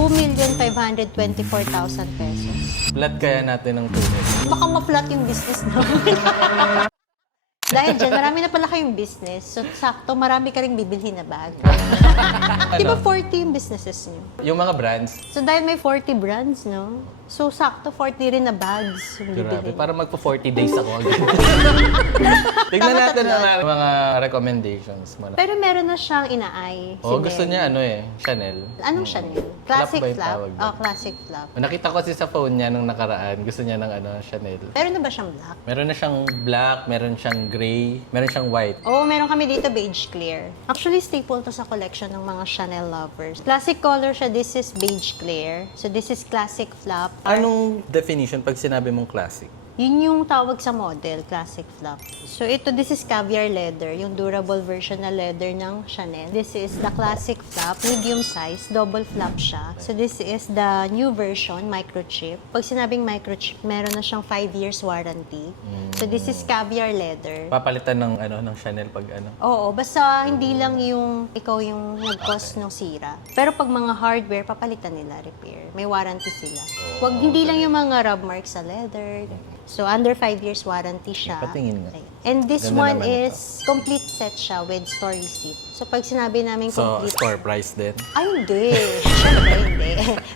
2,524,000 pesos. Flat kaya natin ng tunay. Baka ma-flat yung business namin. Dahil dyan, marami na pala kayong business. So, sakto, marami ka rin bibilhin na bag. Di ba 40 yung businesses nyo? Yung mga brands, So, dahil may 40 brands, no? So, sakto, 40 rin na bags yung grabe. bibilhin. Para magpo-40 days ako agad. Tignan Tama, natin tatlo. ang mga recommendations mo. Pero meron na siyang inaay. Oh, si gusto Mary. niya Chanel. Anong Chanel? Classic Flap ba yung flap? tawag doon? Oh, classic flap. Nakita ko kasi sa phone niya nung nakaraan, gusto niya ng Chanel. Meron na ba siyang black? Meron na siyang black, meron siyang gray, meron siyang white. Oo, meron kami dito beige clear. Actually, staple to sa collection ng mga Chanel lovers. Classic color siya. This is beige clear. So, this is classic flap. Anong definition pag sinabi mong classic? Yun yung tawag sa model, classic flap. So ito, this is caviar leather, yung durable version na leather ng Chanel. This is the classic flap, medium size, double flap siya. So this is the new version, microchip. Pag sinabing microchip, meron na siyang 5 years warranty. So this is caviar leather. Papalitan ng Chanel pag Oo, basta hindi lang yung ikaw yung nag-cause ng sira. Pero pag mga hardware, papalitan nila, repair. May warranty sila. Wag hindi lang yung mga rub marks sa leather. So, under 5 years warranty siya. Patingin nga. And this Ganda one naman is complete set siya with store receipt. So, pag sinabi namin So, complete... store price din? Ay, hindi. Siyempre, hindi.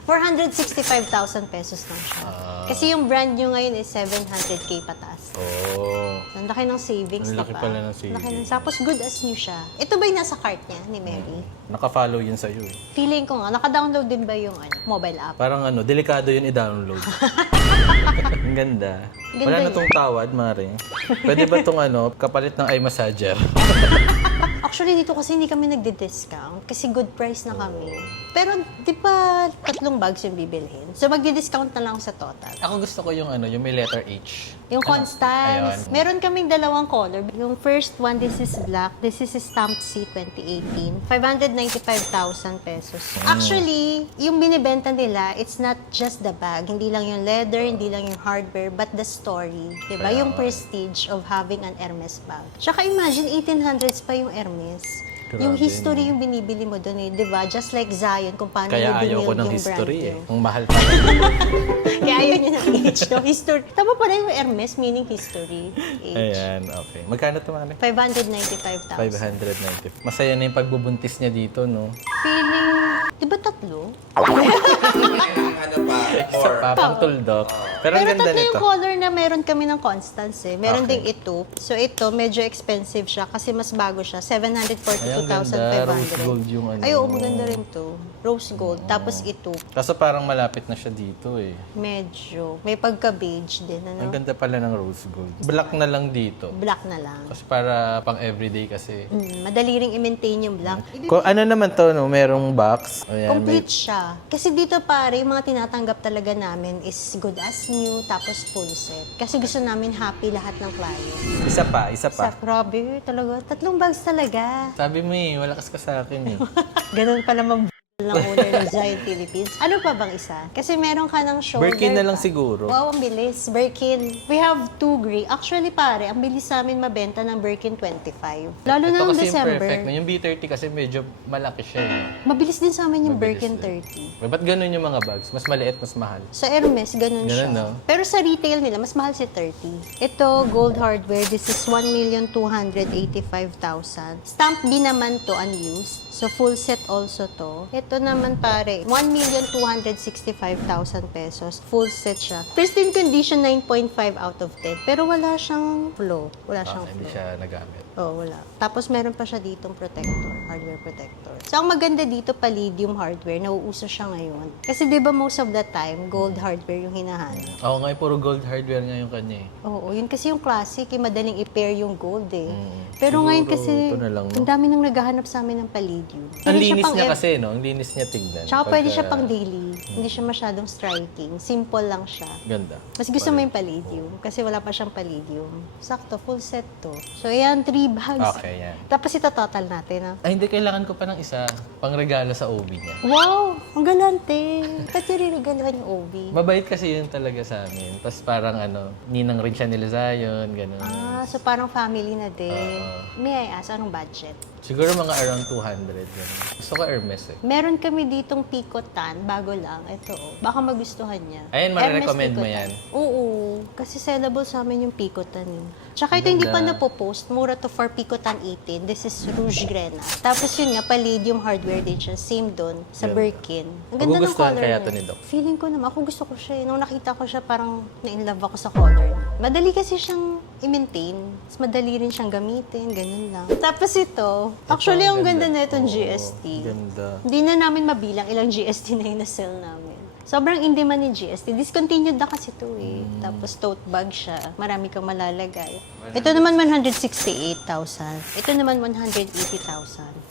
465,000 pesos lang siya. Kasi yung brand nyo ngayon is 700K pataas. Oh. Ang laki ng savings, Ang laki diba? pala ng savings. Laki tapos good as new siya. Ito ba yung nasa cart niya ni Mary? Naka-follow yun sa'yo eh. Feeling ko nga, naka-download din ba yung mobile app? Parang delikado yun i-download. Ang ganda. Ganda Wala na yun. tong tawad, Mare. Pwede ba tong kapalit ng eye massager? Actually, dito kasi hindi kami nagdi-discount kasi good price na kami. Pero, di ba, 3 bags yung bibilhin? So, magdi-discount na lang sa total. Ako gusto ko yung yung may letter H. Yung Constance. Ayun. Meron kaming 2 color. Yung first one, this is black. This is Stamp C 2018. 595,000 pesos. Actually, yung binibenta nila, it's not just the bag. Hindi lang yung leather, hindi lang yung hardware, but the story. Diba? Yung prestige of having an Hermes bag. Tsaka imagine, 1800s pa yung Hermes. Yung Grabe, history yung binibili mo doon eh. Diba? Just like Zion, kung paano Kaya niya ayaw ko binuild ng yung history brand eh. niyo. Ang mahal pa. Kaya ayaw niya ng age, no? History. Tama pala yung Hermes, meaning history. Age. Ayan, okay. Magkano ito, Mare? 595,000. 590. Masaya na yung pagbubuntis niya dito, no? Feeling, di ba 3? Isa pa, pang tuldok. Pero ang Pero ganda 3 yung nito. color na meron kami ng Constance eh. Meron Okay. ding ito. So ito, medyo expensive siya kasi mas bago siya. Ay, ang ganda. Rose 742,500. gold yung Ay, oo, maganda rin to. Rose gold. Tapos ito, Kaso parang malapit na siya dito eh. medyo, may pagka-beige din. Ang Ano? ganda pala ng rose gold. Black na lang dito. Black na lang. Kasi para pang everyday kasi. Madali ring i-maintain yung black. Kung ano naman to, no? Merong box. Ayan, Complete siya. Kasi dito pare, yung mga tinatanggap talaga namin is good as new, tapos full set. Kasi gusto namin happy lahat ng client. Isa pa, isa Sa pa. grabe, talaga. 3 bags talaga. Sabi mo eh, malakas ka sa akin eh. Ganun pala ng owner ng Giant Philippines. Ano pa bang isa? Kasi meron ka ng shoulder Birkin na lang pa. siguro. Wow, ang bilis. Birkin. We have 2 gray. Actually, pare, ang bilis sa amin mabenta ng Birkin 25. Lalo na Ito ng kasi yung perfect December. na. Yung B30 kasi medyo malaki siya eh. Mabilis din sa amin yung Mabilis Birkin din. 30. Ba't ganun yung mga bags? Mas maliit, mas mahal. Sa Hermes, ganun siya. Ganun, no? Pero sa retail nila, mas mahal si 30. Ito, gold hardware. This is 1,285,000. Stamp B naman to, unused. So, full set also to. Ito naman pare, 1,265,000 pesos. Full set siya. Pristine condition, 9.5 out of 10. Pero wala siyang flow. Wala siyang Hindi flow. siya nagamit. Oh, wala. Tapos meron pa siya ditong protector, hardware protector. So, ang maganda dito, palladium hardware, nauuso siya ngayon. Kasi di ba most of the time, gold hardware yung hinahanap. Oo nga, puro gold hardware nga yung kanya eh. Oo, yun kasi yung classic, madaling i-pair yung gold eh. Pero Siguro, ngayon kasi, ito na lang, no? ang dami nang naghahanap sa amin ng palladium. Ang Pwede siya linis pang niya ev- kasi, no? Ang linis niya tignan. Tsaka pwede Pagka- siya pang daily. Hindi siya masyadong striking. Simple lang siya. Ganda. Mas gusto mo yung palladium kasi wala pa siyang palladium. Sakto, full set to. So, ayan, 3 bags. Okay, yan. Tapos ito total natin, ah. Ay, hindi. Kailangan ko pa ng isa. Pang regalo sa OB niya. Wow! Ang galante! Ba't yung ririgalahan yung OB? Mabait kasi yun talaga sa amin. Tapos parang ninang rin siya nila Zion, gano'n. Ah, so parang family na din. May I ask, anong budget? Siguro mga around 200. Ganun. Gusto ko Hermes eh. Meron kami ditong Picotan, bago lang. Ito, oh. Baka magustuhan niya. Ayun, marirecommend mo Picotan. yan? Oo. Kasi sellable sa amin yung Picotan. Eh. Tsaka ito hindi pa Ganda. napopost. Mura to for Picotan 18. This is Rouge Grena. Tapos yun nga, Palladium hardware din siya. Same doon, sa Ganda. Birkin. Ang ganda ng Magugustuhan color kaya niya. to ni Doc? Feeling ko naman, ako gusto ko siya. Nung nakita ko siya, parang na-inlove ako sa color niya. Madali kasi siyang i-maintain. Mas madali rin siyang gamitin. Ganun lang. Tapos ito, actually, ang ganda na itong Oo, GST. Ganda. Hindi na namin mabilang ilang GST na yung na-sell namin. Sobrang indie man ni GST. Discontinued na kasi ito eh. Tapos tote bag siya. Marami kang malalagay. Ito naman 168,000. Ito naman 180,000.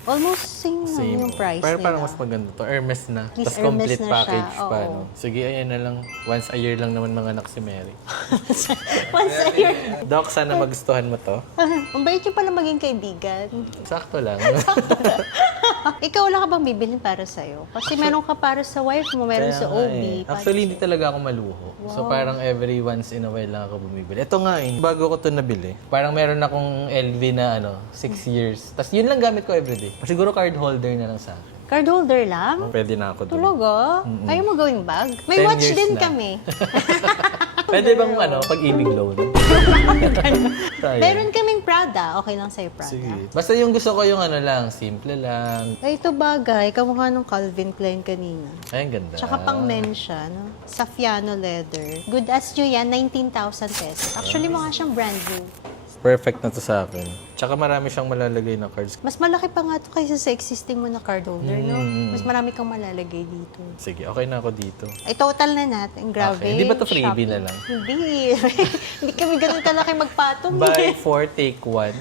Almost same, lang Same. yung price Pero nila. parang mas maganda to. Hermes na. At least Tapos complete Hermes na siya, package pa. oo. No? Sige, ayan na lang. Once a year lang naman mga anak si Mary. Once a year. Doc, sana magustuhan mo to. Ang bait yung pala maging kaibigan. Sakto lang. Ikaw, wala ka bang bibilin para sa'yo? Kasi meron ka para sa wife mo, meron Kaya sa nga OB. eh. Actually, hindi talaga ako maluho. So parang every once in a while lang ako bumibili. Ito nga eh, bago ko to nabili. Parang meron akong LV na 6 years. Tapos yun lang gamit ko everyday. Siguro card holder na lang sa akin. Card holder lang? Pwede na ako doon. Talaga? Ayaw mo gawing bag? May 10 watch years din na. kami. Pwede bang pag-ibig loan? Tayo. Meron kaming Prada. Okay lang sa'yo, Prada. Sige. Basta yung gusto ko yung lang, simple lang. Ay, ito bagay. Kamukha nung Calvin Klein kanina. Ay, ang ganda. Tsaka pang men siya, no? Saffiano leather. Good as new yan, 19,000 pesos. Actually, mukha siyang brand new. Perfect na to sa akin. Tsaka marami siyang malalagay na cards. Mas malaki pa nga to kaysa sa existing mo na card holder, no? Mm. Mas marami kang malalagay dito. Sige, okay na ako dito. Ay, total na natin. Grabe. Okay. Hindi ba to freebie na lang? Hindi. Hindi kami ganun kalaki magpatong. Buy 4, take 1.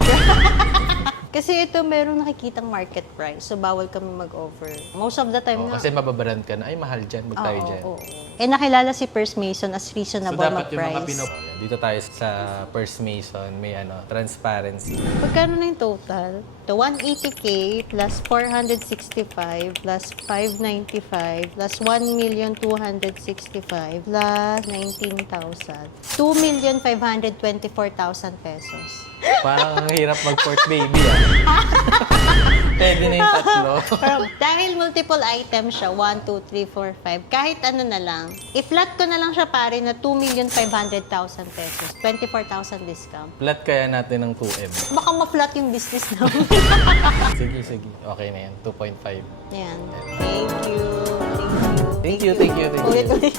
Kasi ito, merong nakikitang market price. So, bawal kami mag-over. Most of the time na. Kasi mababarand ka na, ay mahal dyan, mag tayo Oo, dyan. oo. Eh, nakilala si Purse Mason as So reasonable dapat yung mga mag-price. Dito tayo sa Purse Mason, may transparency. Magkano na yung total? The 180K plus 465 plus 595 plus 1,265 plus 19,000. 2,524,000 pesos. Parang ang hirap mag-port baby Pwede na yung tatlo. Pero dahil multiple items siya, 1, 2, 3, 4, 5, kahit ano na lang, i-flat ko na lang siya pare na 2,500,000 pesos. 24,000 discount. Flat kaya natin ng 2M. Baka ma-flat yung business namin. Sige. Okay na yan. 2.5. Yan. Thank you. Thank you. Ulit-ulit.